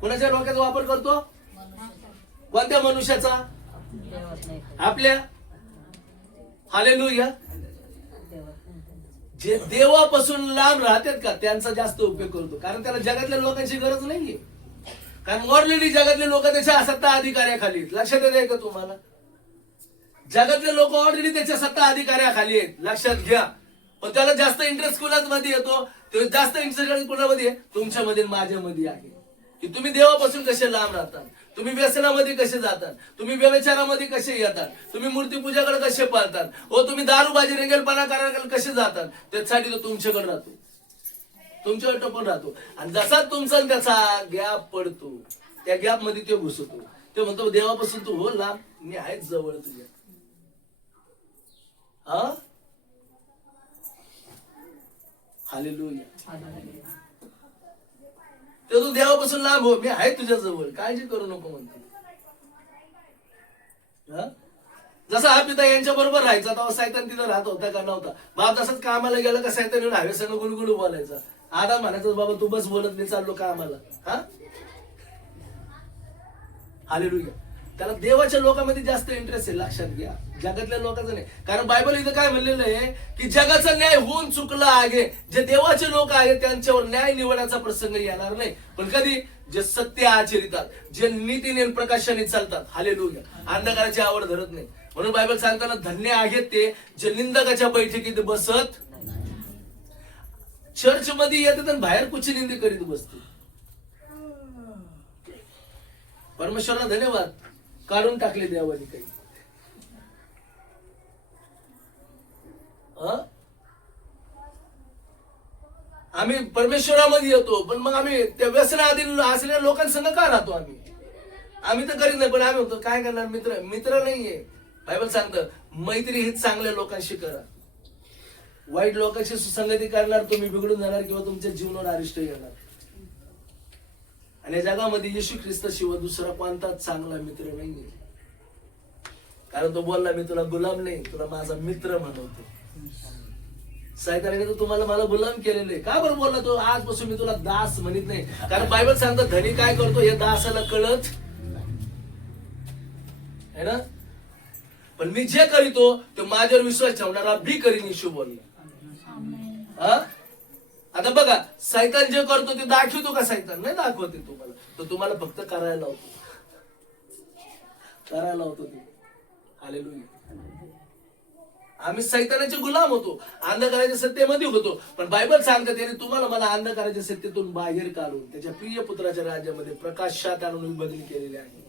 कुणाच्या डोक्याचा वापर करतो? कोणत्या मनुष्याचा? आपल्या. हालेलुया. जे देवापासून लांब राहतात का त्यांचा जास्त उपयोग करतो, कारण त्याला जगातल्या लोकांची गरज नाहीये. कारण ऑलरेडी जगातले लोक त्याच्या सत्ता अधिकाऱ्याखाली आहेत. लक्षात येते का तुम्हाला? जगातले लोक ऑलरेडी त्याच्या सत्ता अधिकाऱ्याखाली आहेत, लक्षात घ्या. पण त्याला जास्त इंटरेस्ट कुणामध्ये येतो? तो जास्त इंटरेस्ट कुणामध्ये? तुमच्यामध्ये, माझ्यामध्ये आहे. की तुम्ही देवापासून कसे लांब राहतात, तुम्ही व्यसनामध्ये कसे जातात, तुम्ही व्यभिचारामध्ये कसे येतात, तुम्ही मूर्तीपूजाकडे कसे पाळतात, हो तुम्ही दारूबाजी रेंगेलपणा करायला कसे जातात. त्यासाठी तो तुमच्याकडे राहतो, तुमच्याकडे टपून राहतो. आणि जसा तुमचा त्याचा गॅप पडतो, त्या गॅप मध्ये तो घुसतो. तो म्हणतो देवापासून तू हो लांब, मी आहेच जवळ तुझ्या. हालेलुया. ते तू देवापासून लांब हो, मी आहे तुझ्या जवळ, काळजी करू नको म्हणतो. जसा हा पिता यांच्या बरोबर राहायचा तेव्हा सैतान तिथं राहत होता का नव्हता? बाप तसंच कामाला गेला का सैतान येऊन हवे संग गुलगुलू बोलायचा. आदा म्हणायचं बाबा तू बस बोलत नाही, चाललो कामाला. हालेलुया. त्याला देवाच्या लोकांमध्ये जास्त इंटरेस्ट आहे, लक्षात घ्या, जगातल्या लोकांचं नाही. कारण बायबल इथं काय म्हणलेलं आहे की जगाचा न्याय होऊन चुकला आहे. जे देवाचे लोक आहेत त्यांच्यावर न्याय निवडण्याचा प्रसंग येणार नाही. पण कधी? जे सत्य आचरितात, जे नीतीने प्रकाशाने चालतात. हालेलुया. अंधकाराची आवड धरत नाही. म्हणून बायबल सांगताना धन्य आहेत ते जे निंदकाच्या बैठकीत बसत. चर्च मध्ये येतात आणि बाहेर कुची निंदी करीत बसते. परमेश्वराला धन्यवाद, काढून टाकले देवाने काही. आम्ही परमेश्वरामध्ये येतो, पण मग आम्ही त्या व्यसनाधीन असलेल्या लोकांसंग का राहतो? आम्ही तर करीत नाही, पण आम्ही होतो काय करणार? मित्र नाहीये. बायबल सांगतं मैत्री ही चांगल्या लोकांशी करा. वाईट लोकांशी सुसंगती करणार तुम्ही बिघडून जाणार किंवा तुमच्या जीवनावर अरिष्ट येणार. आणि या जगामध्ये येशू ख्रिस्ताशिवाय दुसरा कोणताच चांगला मित्र नाहीये. कारण तो बोलला मी तुला गुलाम नाही, तुला माझा मित्र म्हणवतो. सैतानाने तर तुम्हाला मला गुलाम केलेले. का बरं बोलला तो? आजपासून मी तुला दास म्हणत नाही. कारण बायबल सांगतं धनी काय करतो हे दासाला कळत है ना. पण मी जे करीतो ते माझ्यावर विश्वास ठेवणारा बी करीन, येशू बोलला. आता बघा, सैतान जे करतो ते दाखवतो का? सैतान नाही दाखवते तुम्हाला, तो तुम्हाला फक्त करायला लावतो, ते. हालेलुया. आम्ही सैतानाचे गुलाम होतो, अंधकाराच्या सत्तेमध्ये होतो. पण बायबल सांगते त्याने तुम्हाला मला अंधकाराच्या सत्तेतून बाहेर काढून त्याच्या प्रिय पुत्राच्या राज्यामध्ये प्रकाशात आणून विभजन केलेले आहे.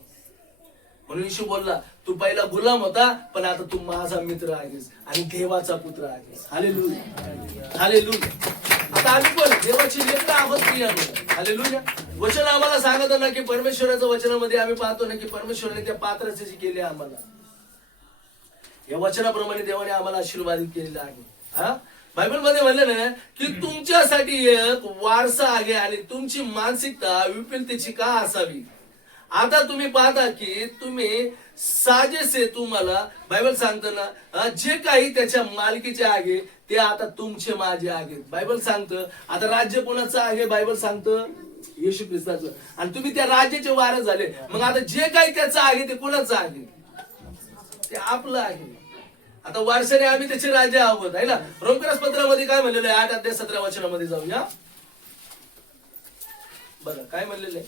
म्हणून येशू बोलला तू पहिला गुलाम होता, पण आता तू माझा मित्र आहेस आणि देवाचा पुत्र आहेस. हालेलुया. हालेलुया. आता आम्ही पण देवाची लेकरं आहोत. हालेलुया. वचन आम्हाला सांगत ना की परमेश्वराच्या वचनामध्ये आम्ही पाहतो ना की परमेश्वराने त्या पात्राचे केले आम्हाला. या वचनाप्रमाणे देवाने आम्हाला आशीर्वादित केलेला आहे. बायबल मध्ये म्हणलं ना की तुमच्यासाठी एक वारसा आहे आणि तुमची मानसिकता विपुलतेची का असावी. आता तुम्ही पाहता की तुम्ही साजेसे तुम्हाला बायबल सांगतं ना जे काही त्याच्या मालकीचे आहे ते आता तुमचे माझे आहेत. बायबल सांगतं आता राज्य कोणाचं आहे? बायबल सांगतं येशू ख्रिस्ताचं. आणि तुम्ही त्या राज्याचे वारस झाले. मग आता जे काही त्याचं आहे ते कोणाचं आहे? ते आपलं आहे. आता वारशाने आम्ही त्याचे राजा आहोत आहे ना. रोमकरास पत्रामध्ये काय म्हणलेलं आहे? 8 अध्याय 17 वचनामध्ये जाऊया बघा काय म्हणलेलं आहे.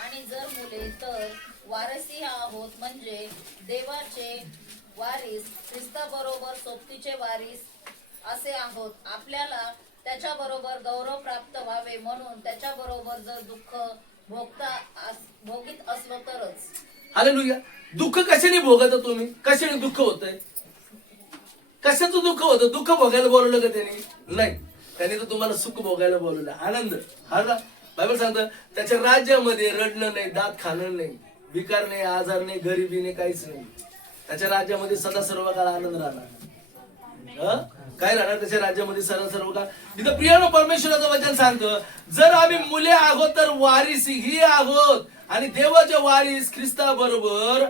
आणि जर मुले तर वारसी आहोत, म्हणजे देवाचे वारीस, ख्रिस्ताबरोबर सोबतीचे वारीस असे आहोत. आपल्याला त्याच्याबरोबर गौरव प्राप्त व्हावे म्हणून त्याच्याबरोबर जर दुःख भोगीत असलो तरच. हालेलुया. दुःख कशाने भोगत तुम्ही? कशाने दुःख होतंय? कशाचं दुःख होतं? दुःख भोगायला बोलवलं का त्याने? नाही, त्याने तर तुम्हाला सुख भोगायला बोलवलं. आनंद. हा ना, बायबल सांगतं त्याच्या राज्यामध्ये रडणं नाही, दात खाणं नाही, विकार नाही, आजार नाही, गरिबी नाही, काहीच नाही. त्याच्या राज्यामध्ये सदा सर्व काळ आनंद राहणार. काय राहणार त्याच्या राज्यामध्ये सदा सर्व काळ? तिथं प्रियानो परमेश्वराचं वचन सांगतं जर आम्ही मुले आहोत तर वारीसही आहोत, आणि देवाचे वारीस ख्रिस्ता बरोबर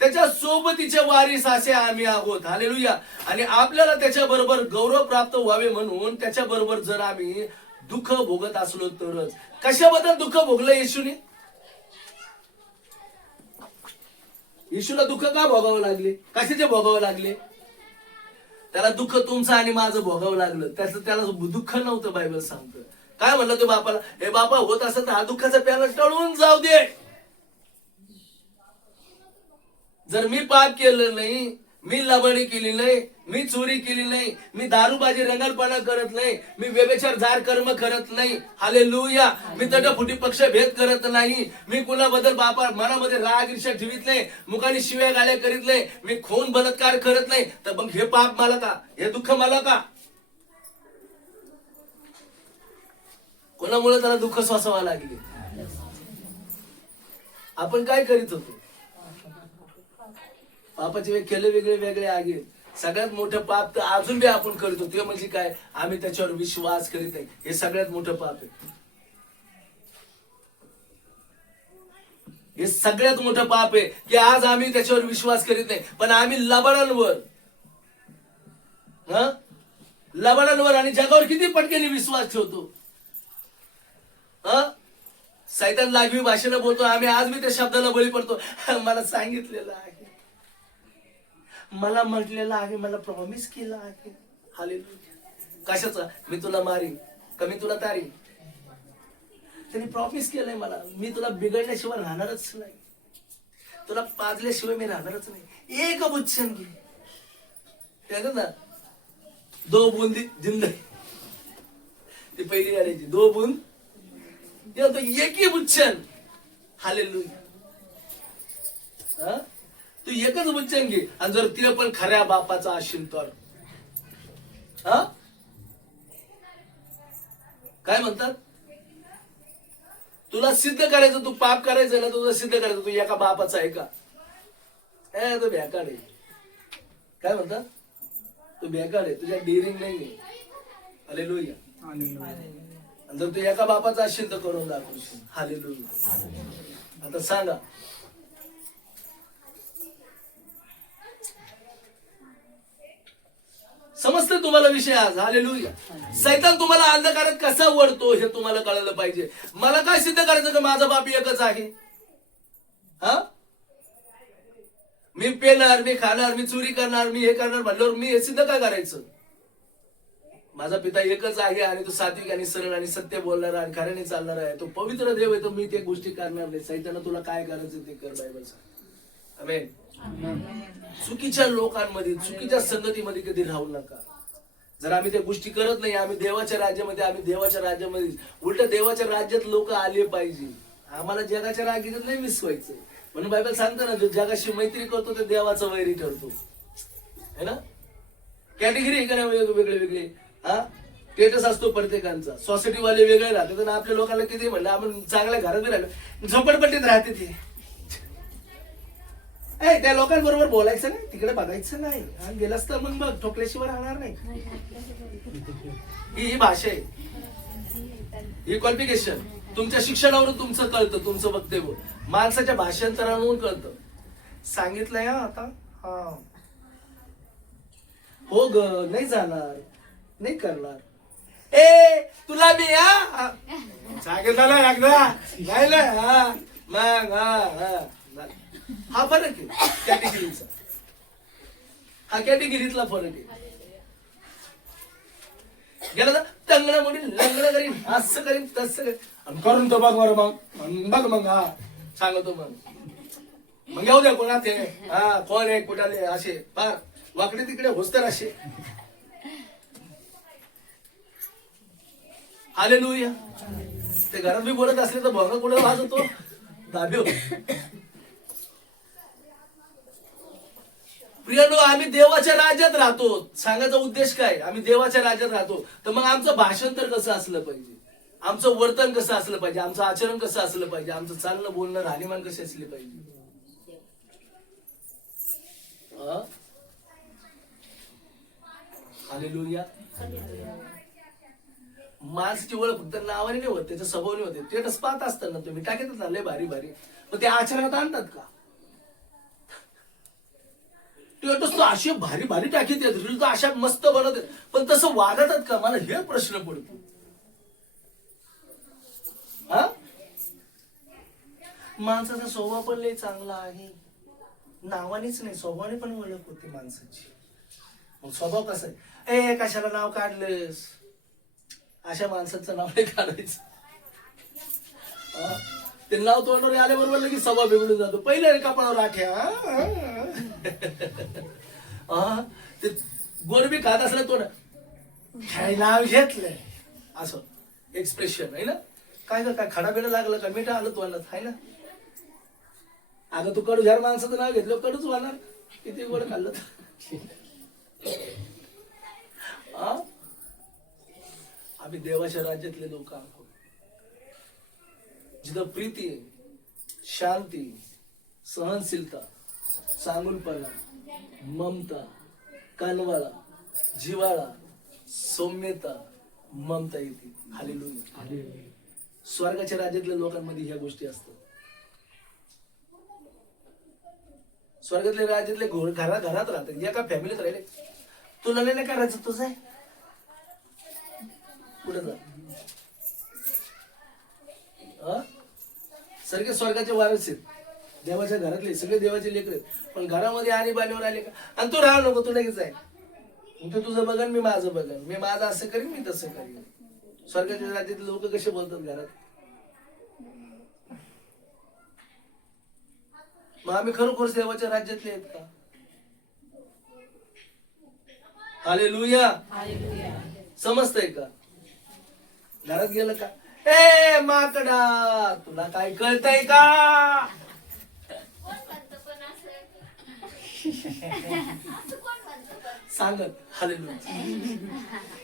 त्याच्या सोबतीचे वारीस असे आम्ही आहोत. हालेलुया. आणि आपल्याला त्याच्या बरोबर गौरव प्राप्त व्हावे म्हणून त्याच्या बरोबर जर आम्ही दुःख भोगत असलो तरच. कशाबद्दल दुःख भोगलं येशूने? येशूला दुःख का भोगावं लागले? कशाचे भोगावं लागले? त्याला दुःख तुमचं आणि माझं भोगावं लागलं. त्याला दुःख नव्हतं. बायबल सांगतं काय म्हणलं ते बापाला, हे बापा होत असं तर हा दुःखाचा प्याला टळून जाऊ दे. जर मी पाप केलं नाही, मी लबाडी केली नाही, मी चोरी केली नाही, मी दारूबाजी रंगलपणा करत नाही, मी व्यभिचार जार कर्म करत नाही, हालेलुया, मी तटफुटी पक्ष भेद करत नाही, मी कुणाबद्दल बापा मनामध्ये राग ईर्ष्या ठेवीत नाही, मुखाने शिव्या गाळ्या करीत नाही, मी खून बलात्कार करत नाही, तर मग हे पाप मला का? हे दुःख मला का? कोणामुळे त्याला दुःख सोसावं लागले? आपण काय करीत होतो? पापाचे केले वेगळे वेगळे आहे. सगळ्यात मोठं पाप तर अजून बी आपण करतो ते म्हणजे काय? आम्ही त्याच्यावर विश्वास करीत नाही. हे सगळ्यात मोठं पाप आहे. हे सगळ्यात मोठं पाप आहे की आज आम्ही त्याच्यावर विश्वास करीत नाही, पण आम्ही लबाडांवर आणि जगावर किती पटकेने विश्वास ठेवतो. सैतान लागवी भाषेनं बोलतो, आम्ही आज मी त्या शब्दाला बळी पडतो. मला सांगितलेलं आहे, मला म्हटलेलं आहे, मला प्रॉमिस केलं आहे. हालेलुया. कशाचा? मी तुला मारीन का मी तुला तारीन? त्यांनी प्रॉमिस केलंय मला, मी तुला बिघडल्याशिवाय राहणारच नाही, तुला पाजल्याशिवाय मी राहणारच नाही. एक बुच्छन घे, त्याचं ना 2 बूंद जिंदगी, ती पहिली गाड्याची 2 बूंद एकही बुच्छन. हालेलुया. तू एकच वचन घे, आणि जर ते पण खऱ्या बापाचा असेल तर काय म्हणतात, तुला सिद्ध करायचं, तू पाप करायचं ना, तुझं सिद्ध करायचं, तू एका बापाचा आहे का? तो भ्याकाड आहे. काय म्हणतात, तू भ्याकाड आहे, तुझ्या डिरिंग नाही. हालेलुया. जर तू एका बापाचा असेल तर करून दाखवशील. हालेलुया. आता सांगा, समजतं तुम्हाला विषय आज? हालेलुया. सैतान तुम्हाला अंधकारात कसा वळतो हे तुम्हाला कळलं पाहिजे. मला काय सिद्ध करायचं का माझा बाप एकच आहे? मी पेणार, मी खाणार, मी चोरी करणार, मी हे करणार म्हणल्यावर मी हे सिद्ध काय करायचं? माझा पिता एकच आहे आणि तो सात्विक आणि सरळ आणि सत्य बोलणारा आणि खऱ्याने चालणारा आहे. तो पवित्र देव आहे. तो मी ते गोष्टी करणार नाही. सैताना तुला काय करायचं ते कर. बायबल सांग. आमेन. चुकीच्या लोकांमध्ये, चुकीच्या संगतीमध्ये कधी राहू नका. जर आम्ही त्या गोष्टी करत नाही, आम्ही देवाच्या राज्यामध्ये उलट देवाच्या राज्यात लोक आले पाहिजे. आम्हाला जगाच्या राज्यात नाही मिसवायचं. म्हणून बायबल सांगतं ना, जो जगाशी मैत्री करतो ते देवाचा वैरी ठरतो. है ना? कॅटेगरी आहे का नाही वेगळे स्टेटस असतो प्रत्येकांचा. सोसायटी वाले वेगळे राहतात आणि आपल्या लोकांना किती म्हणलं आपण चांगल्या घरात राहिलो, झोपडपट्टीत राहते ते. त्या लोकांबरोबर बोलायचं नाही, तिकडे बघायचं नाही, आणि गेलास तर मग बघ ठोकल्याशिवाय राहणार नाही. ही भाषा आहे, ही क्वालिफिकेशन. तुमच्या शिक्षणावरून तुमचं कळतं, तुमचं वक्तव्य माणसाच्या भाषांतरावरून कळतं. सांगितलंय आता हो ग, नाही जाणार, नाही करणार. ए तुला मी हा सांगितलं ना एकदा नाही ना हा मग हा फरक आहे कॅटेगरीचा, हा कॅटेगरीतला फरक आहे. गेला तर टंगणं म्हणून लंगडं करीन, असं करीन तसं करीन आणि करून तो बघ बरं मग बघ मग हा सांगतो मग येऊ द्या कोणा ते हा कोण आहे कुठाले असे फार वाकडे तिकडे होस्तर असे. हालेलुया. ते घरात मी बोलत असले तर भोंगा कुठे वाजवतो दाबे. प्रियानो आम्ही देवाच्या राज्यात राहतो. सांगायचा उद्देश काय, आम्ही देवाच्या राज्यात राहतो. तर मग आमचं भाषण तर कसं असलं पाहिजे, आमचं वर्तन कसं असलं पाहिजे, आमचं आचरण कसं असलं पाहिजे, आमचं चालणं बोलणं राहणीमान कसे असले पाहिजे. हालेलुया. माणसाची ओळख फक्त नावाने नाही होत, त्याच्या स्वभावाने होते. स्टेटस पाहत असताना तुम्ही टाकतच ना लय भारी भारी, पण ते आचरणात आणतात का? स्टेटस तर असे भारी भारी टाकीत रील तर अशा मस्त बनवतात, पण तसं वागतात का? मला हे प्रश्न पडतो. हा माणसाचा स्वभाव पण लय चांगला आहे, नावानेच नाही स्वभावाने पण ओळख होते माणसाची. मग स्वभाव कसा आहे, ए कशाला नाव काढलंस, अशा माणसाचं नाव नाही काढायचं. ते नाव तोंडावर आल्याबरोबर लगेच स्वभाव बिघडून जातो. पहिले कपाळावर आठ्या ते गोरबी खात असलं तोंड काय नाव घेतलंय असं एक्सप्रेशन आहे ना. काय खडा बिडा लागलं का मिठा आलं तोंडात आहे ना. अगं तू कडू ह्या माणसाचं नाव घेतलं कडूच होणार, किती गोड खाल्लं. आम्ही देवाच्या राज्यातले लोक आहोत, जिथं प्रीती आहे, शांती, सहनशीलता, चांगुलपणा, ममता, कानवाळा, जिवाळा, सौम्यता, ममता येते. हालेलुया. स्वर्गाच्या राज्यातल्या लोकांमध्ये ह्या गोष्टी असतात. स्वर्गातल्या राज्यातले घरात राहतात, एका फॅमिलीत राहिले. तुला नाही करायचं, तुझं आहे पुढे जा. सगळे स्वर्गाचे वारस आहेत, देवाच्या घरातले सगळे देवाचे लेकर आहेत. पण घरामध्ये आणि बाणीवर आले का, आणि तू राहा नको, तू लगेच आहे. तू तुझं बघन, मी माझं बघन, मी माझं असं करीन, मी तसं करीन. स्वर्गाच्या राज्यातले लोक कसे बोलतात घरात. मग आम्ही खरोखर देवाच्या राज्यातले आहेत का? हालेलुया. समजतंय का? घरात गेलं का, ए माकडा तुला काय कळतंय का? सांगत. हालेलुया.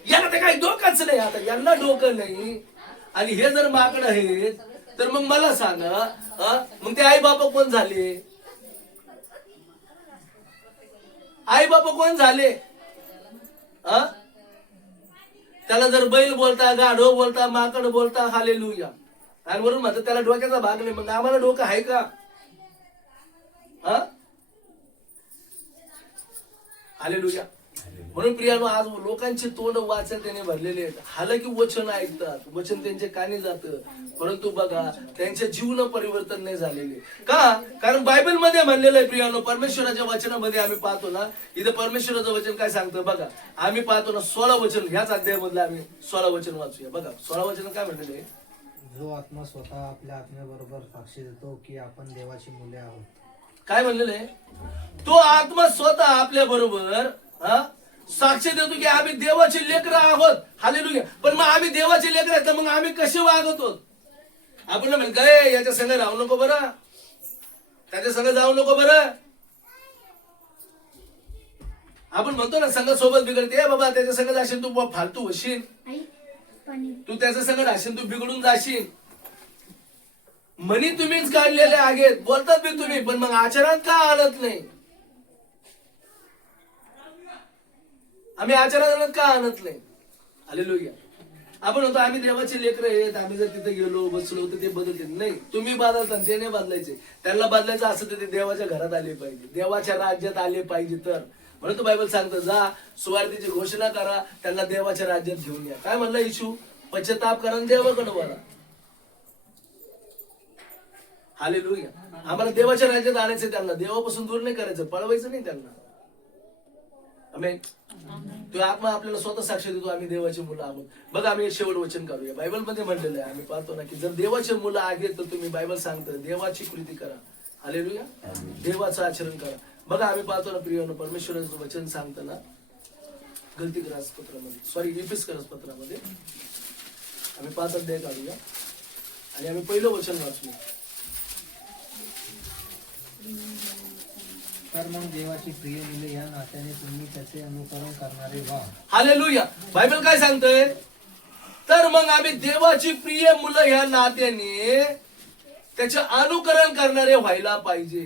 याला ते काही डोकंच नाही, आता यांना डोकं नाही. आणि हे जर माकड आहेत तर मग मला सांग, मग ते आई बाबा कोण झाले? आई बाबा कोण झाले? त्याला जर बैल बोलता, गाढव बोलता, माकड बोलता, हालेलुया. आणि वरून म्हणतात त्याला डोक्याचा भाग नाही. मग आम्हाला डोकं आहे का? हालेलुया. म्हणून प्रियानो आज लोकांचे तोंड वाचन भरलेले आहेत, हालाकी वचन ऐकतात, वचन त्यांच्या कानी जातं, परंतु बघा त्यांचे जीवन परिवर्तन नाही झालेले का? कारण बायबल मध्ये म्हणलेलं आहे प्रियानो, परमेश्वराच्या वचनामध्ये आम्ही पाहतो ना, इथे परमेश्वराचं वचन काय सांगतं बघा. आम्ही पाहतो ना 16 वचन, ह्याच अध्यायामधलं आम्ही 16 वचन वाचूया. बघा 16 वचन काय म्हणलेलं आहे. जो आत्मा स्वतः आपल्या आत्म्याबरोबर साक्षी देतो की आपण देवाची मुले आहोत. काय म्हणलेलं आहे? तो आत्मा स्वतः आपल्या बरोबर साक्ष देतो की आम्ही देवाचे लेकरं आहोत. हालेलुया. पण मग आम्ही देवाचे लेकरं आहेत तर मग आम्ही कसे वागतो? आपण म्हणतो काय याच्या संग राहू नको बरं, त्याच्या संग जाऊ नको बरं. आपण म्हणतो ना संघ सोबत बिघडते, बाबा त्याच्या संग जाशील तू फालतू होशील, तू त्याच्या संग राशील तू बिघडून जाशील. म्हणी तुम्हीच काढलेले आहेत, बोलतात बी तुम्ही, पण मग आचरणात का आणत नाही? आम्ही आचरणात का आणत नाही? हालेलुया. आपण म्हणतो आम्ही देवाचे लेकरं आहेत, आम्ही जर तिथे गेलो बसलो तर ते बदलते. नाही, तुम्ही बदलता, ते नाही बदलायचे. त्यांना बदलायचं असं तर ते देवाच्या घरात आले पाहिजे, देवाच्या राज्यात आले पाहिजे. तर म्हणून तो बायबल सांगतो, जा सुवार्तेची घोषणा करा, त्यांना देवाच्या राज्यात घेऊन या. काय म्हणला येशू? पश्चाताप करा आणि देवाकडे वळा. हालेलुया. आम्हाला देवाच्या राज्यात आणायचं, त्यांना देवापासून दूर नाही करायचं, पळवायचं नाही त्यांना. आमेन. तो आत्मा आपल्याला स्वतः साक्ष देतो, आम्ही देवाची मुलं आहोत. बघा, आम्ही शेवट वचन करूया. बायबल मध्ये म्हणलेलं आहे, आम्ही पाहतो ना, की जर देवाचे मुलं आहेत तर तुम्ही, बायबल सांगतं, देवाची कृती करा. हालेलुया. देवाचं आचरण करा. बघा, आम्ही पाहतो ना प्रियानो, परमेश्वराचं वचन सांगतं ना, गलतीग्रास पत्रामध्ये, सॉरी इफिसकरस पत्रामध्ये आम्ही 5 अध्याय काढूया आणि आम्ही पहिलं वचन वाचूया. तर मग देवाची प्रिय मुले या नात्याने तुम्ही त्याचे अनुकरण करणारे व्हा. हालेलुया. बायबल काय सांगतंय? तर मग आम्ही देवाची प्रिय मुलं ह्या नात्याने त्याचे अनुकरण करणारे व्हायला पाहिजे.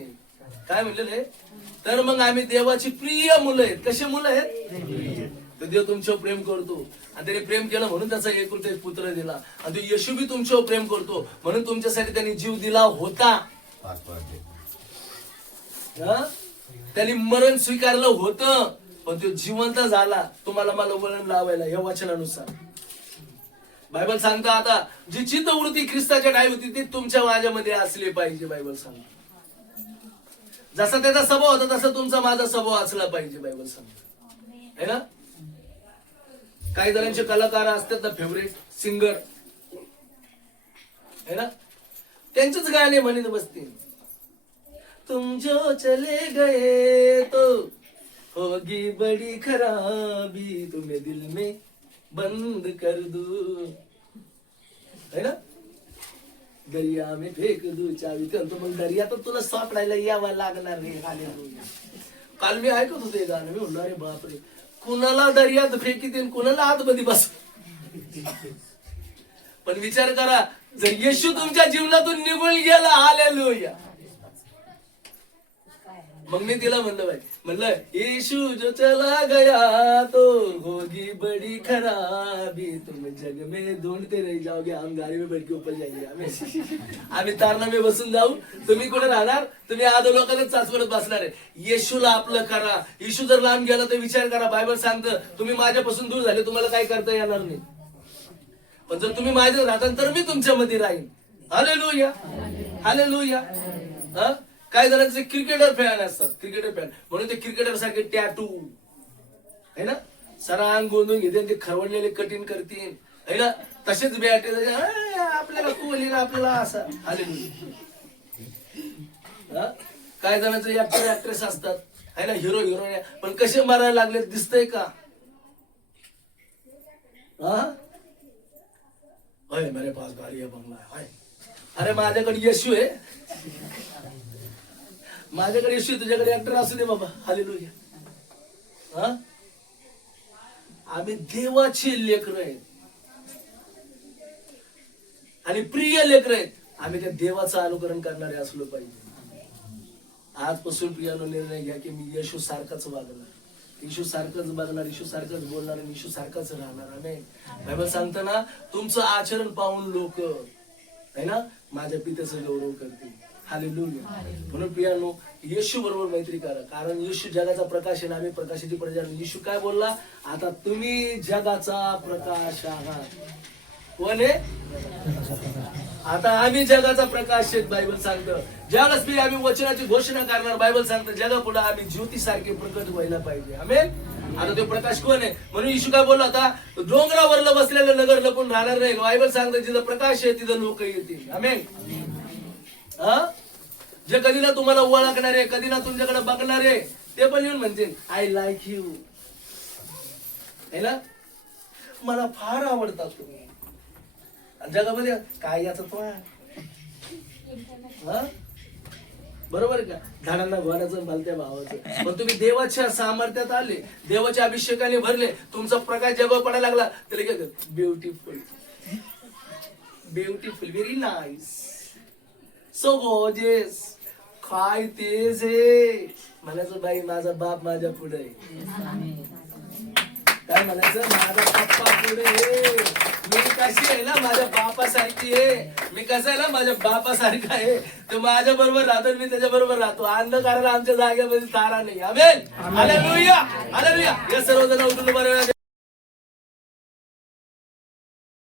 काय म्हणलेलं? तर मग आम्ही देवाची प्रिय मुलं आहेत. कसे मुलं आहेत? तर देव तुमच्यावर प्रेम करतो आणि त्याने प्रेम केलं म्हणून त्याचा एकुलता एक पुत्र दिला. आणि तो येशू बी तुमच्यावर प्रेम करतो म्हणून तुमच्यासाठी त्यांनी जीव दिला होता. त्यांनी मरण स्वीकारलं होतं, पण तो जिवंत झाला तुम्हाला मला वळण लावायला, या वचनानुसार. बायबल सांगता, आता जी चित्तवृत्ती ख्रिस्ताच्या ठाई होती ती तुमच्या माझ्यामध्ये असली पाहिजे. बायबल सांगता, जसा त्याचा स्वभाव होता तसा तुमचा माझा स्वभाव असला पाहिजे. बायबल सांगता है ना. काही जणांचे कलाकार असतात ना, फेवरेट सिंगर है ना, त्यांचेच गाणे म्हणत बसतील. तुम जो चले गए तो होगी बड़ी खराबी, तुम्हें दिल में बंद कर दूं, है ना. दरिया में फेक दूं चावी. तो मग दर्यात तुला सापडायला यावं लागणार नाही. हालेलुया. काल मी ऐकत होते गाणं, मी म्हणलो अरे बापरे, कुणाला दर्यात फेकीत कुणाला आतमध्ये बस. पण विचार करा, जर येशू तुमच्या जीवनातून निघून गेला, हालेलुया, मग मी तिला म्हणलं येशू जो चला गया तो होगी बड़ी खराबी, तुम जग में ढूंढते रह जाओगे, हम गाड़ी में बैठ के ऊपर जाएंगे. आम्ही तारणा में बसून जाऊ, तुम्ही कुठे राहणार? तुम्ही आधो लोकांनाच चाचवत बसणार आहे. येशूला आपलं करा. येशू जर लांब गेला तर विचार करा, बायबल सांगतं तुम्ही माझ्यापासून दूर झाले, तुम्हाला काही करता येणार नाही. पण जर तुम्ही माझ्या राहता तर मी तुमच्यामध्ये राहीन. हालेलुया. हालेलुया. हा, काही जणांचे क्रिकेटर फॅन असतात, क्रिकेटर फॅन म्हणून ते क्रिकेटर सारखे टॅटू है ना, सरांग गोंधून घेते, ते खरवडलेले कटिंग करतील है ना, तसेच बॅट आपल्याला कोहली ना आपल्याला असा. हालेलुया. काही जणांचे ऍक्टर ऍक्ट्रेस असतात है ना, हिरो हिरोईन, पण कसे मारायला लागले दिसतंय का? अरे मेरे पास गाडी आहे, बंगला आहे. अरे माझ्याकडे येशू आहे, माझ्याकडे येशू, तुझ्याकडे ऍक्टर असू दे बाबा. हालेलुया. हा, आम्ही देवाची लेकरं आहेत आणि प्रिय लेकरं आहेत. आम्ही त्या देवाचं अनुकरण करणारे असलो पाहिजे. आजपासून प्रियानो निर्णय घ्या की मी येशू सारखाच वागणार, येशू सारखंच बघणार, येशू सारखंच बोलणार आणि येशू सारखंच राहणार. आमेन. बायबल सांगतं ना, तुमचं आचरण पाहून लोक है ना माझ्या पित्याचा गौरव करतील. हालेलुया. म्हणून प्रियानो, येशू बरोबर मैत्री करा, कारण येशू जगाचा प्रकाश आहे, आम्ही प्रकाशाची प्रजा. येशू काय बोलला? आता तुम्ही जगाचा प्रकाश आहात. कोण आहे? आता आम्ही जगाचा प्रकाश आहेत. बायबल सांगतं ज्यावेळेस मी आम्ही वचनाची घोषणा करणार, बायबल सांगतं जगापुढे आम्ही ज्योतीसारखे प्रकट व्हायला पाहिजे. आमेन. आता तो प्रकाश कोण आहे? म्हणून येशू काय बोलला होता? डोंगरावरलं बसलेलं नगर लपून राहणार नाही. बायबल सांगतं जिथं प्रकाश आहे तिथं लोक येतील. आमेन. जे कधी ना तुम्हाला ओळखणारे, कधी ना तुमच्याकडे बघणारे, ते पण येऊन म्हणतील आय लाईक यू है ना, मला फार आवडतात तुम्ही. जगामध्ये काय याच तो बरोबर का, झाडांना घोड्याचं भलत्या भावाचं. पण तुम्ही देवाच्या सामर्थ्यात आले, देवाच्या अभिषेकाने भरले, तुमचा प्रकाश जगावर पडायला लागला तर काय beautiful, beautiful, very nice, so gorgeous, काय तेज आहे म्हणायचं. बाई माझा बाप माझ्या पुढे, काय म्हणायचं, माझा पप्पा पुढे. मी कशी आहे ना माझ्या बापासारखी आहे, मी कसं आहे ना माझ्या बापासारखा आहे, तो माझ्या बरोबर राहतो मी त्याच्या बरोबर राहतो. अंधकाराला आमच्या जागेमध्ये तारा नाही. आमेन. Hallelujah hallelujah. या सर्वजण उठून बरं